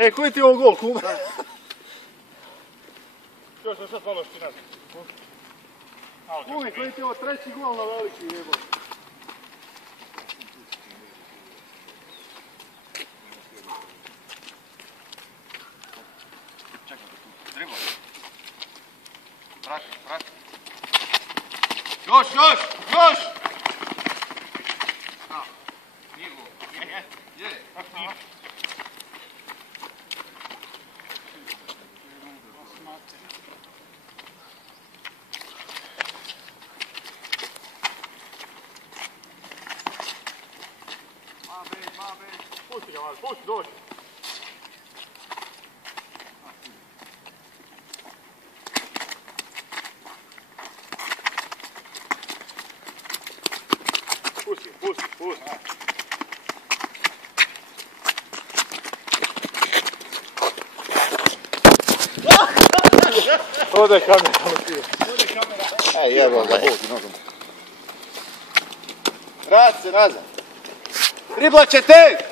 E, koji ti je ovo gol, kuma? Još sam sad malo šti nazad. Kumi, koji ti je ovo treći gol na veliki jebo? Čekaj da tu. Dribla. Prati. Još! Nije gol. Je. Pusti ga malo, pusti, dođi. Pusti. Ode je kamera. Ej, jebo ga. Vrat se nazad. Driblat će te!